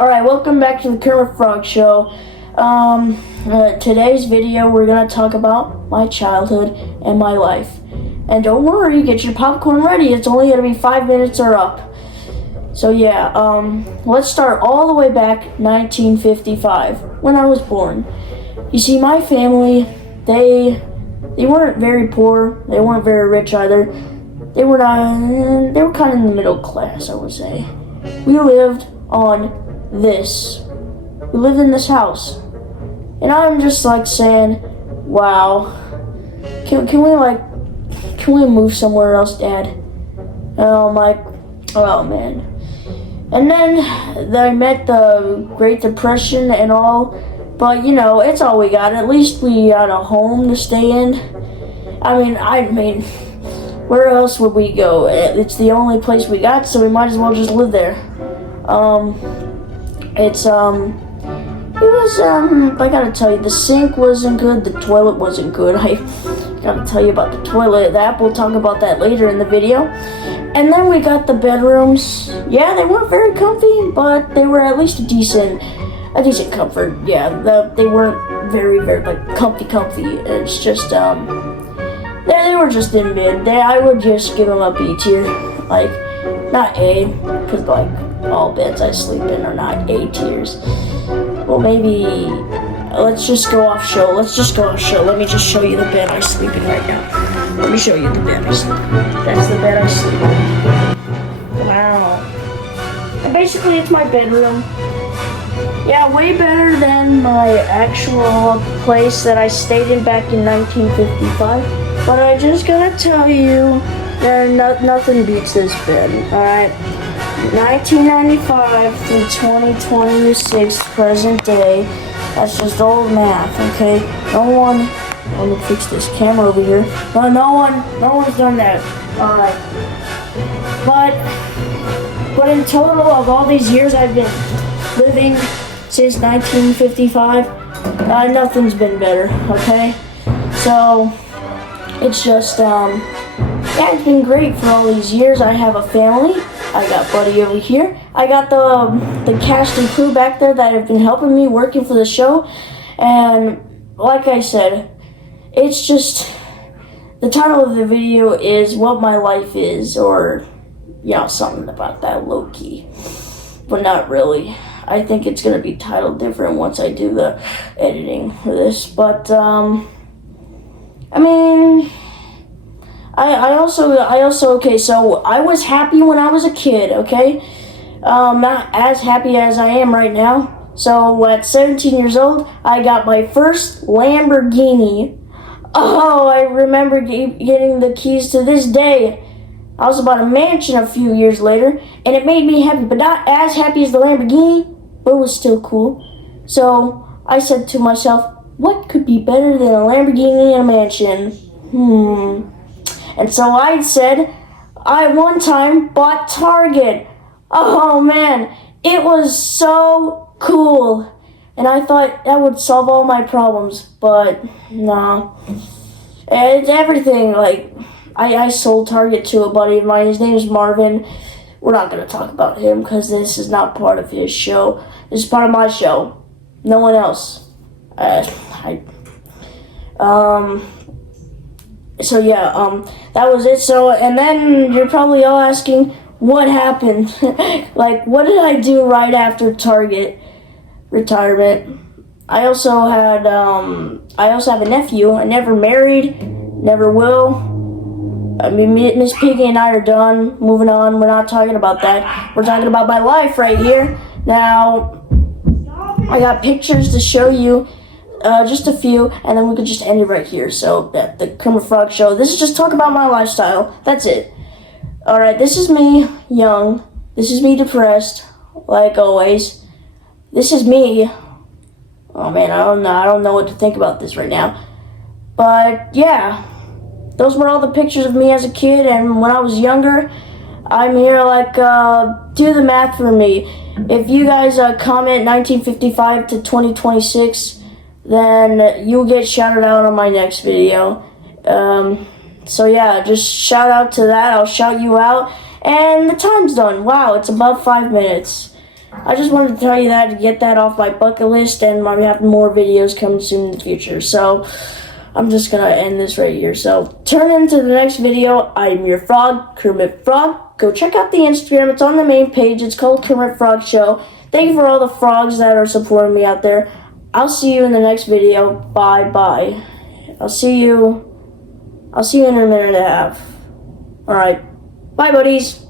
Alright, welcome back to the Kermit Frog Show. Today's video we're going to talk about my childhood and my life. And don't worry, get your popcorn ready. It's only going to be 5 minutes or up. So yeah, let's start all the way back 1955, when I was born. You see, my family, they weren't very poor. They weren't very rich either. They were kind of in the middle class, I would say. We lived on this. We lived in this house. And I'm just like saying, wow, can we move somewhere else, Dad? And I'm like, oh man. And then I met the Great Depression and all, but you know, it's all we got. At least we got a home to stay in. I mean, where else would we go? It's the only place we got, so we might as well just live there. I gotta tell you, the sink wasn't good, the toilet wasn't good. I gotta tell you about the toilet. We'll talk about that later in the video. And then we got the bedrooms. Yeah, they weren't very comfy, but they were at least a decent comfort. Yeah, they weren't very, very, like, comfy. It's just, they were just in mid. I would just give them a B tier. Like, not A, because, like, all beds I sleep in are not A tiers. Well, maybe, let's just go off show. Let me just show you the bed I sleep in right now. Let me show you the bed I sleep in. That's the bed I sleep in. Wow. And basically, it's my bedroom. Yeah, way better than my actual place that I stayed in back in 1955. But I just gotta tell you, nothing beats this bed, alright? 1995 through 2026, present day. That's just old math, okay? Let me fix this camera over here. No one's done that. Alright. But in total of all these years I've been living since 1955, nothing's been better, okay? So, it's just, yeah, it's been great for all these years. I have a family. I got Buddy over here. I got the cast and crew back there that have been helping me working for the show. And like I said, it's just, the title of the video is What My Life Is, or, you know, something about that low-key. But not really. I think it's going to be titled different once I do the editing for this. But, I mean, I also, okay, so I was happy when I was a kid, okay? Not as happy as I am right now. So at 17 years old, I got my first Lamborghini. Oh, I remember getting the keys to this day. I also bought a mansion a few years later, and it made me happy, but not as happy as the Lamborghini, but it was still cool. So I said to myself, what could be better than a Lamborghini and a mansion? And so I said, I one time bought Target. Oh man, it was so cool. And I thought that would solve all my problems, but no. It's everything, like, I sold Target to a buddy of mine. His name is Marvin. We're not going to talk about him because this is not part of his show. This is part of my show. No one else. So yeah, that was it. So, and then you're probably all asking, what happened? Like, what did I do right after Target retirement? I also have a nephew. I never married, never will. I mean, Miss Piggy and I are done. Moving on. We're not talking about that. We're talking about my life right here. Now, I got pictures to show you. Just a few, and then we could just end it right here. So, the Kermit Frog Show. This is just talk about my lifestyle. That's it. Alright, this is me, young. This is me, depressed, like always. This is me. Oh man, I don't know what to think about this right now. But, yeah. Those were all the pictures of me as a kid, and when I was younger, I'm here, like, do the math for me. If you guys comment 1955 to 2026, then you'll get shouted out on my next video. So yeah, just shout out to that. I'll shout you out. And the time's done. Wow, it's about 5 minutes. I just wanted to tell you that to get that off my bucket list, and I have more videos coming soon in the future. So I'm just gonna end this right here. So turn into the next video. I'm your frog, Kermit Frog. Go check out the Instagram. It's on the main page. It's called Kermit Frog Show. Thank you for all the frogs that are supporting me out there. I'll see you in the next video. Bye bye. I'll see you in a minute and a half. Alright. Bye, buddies.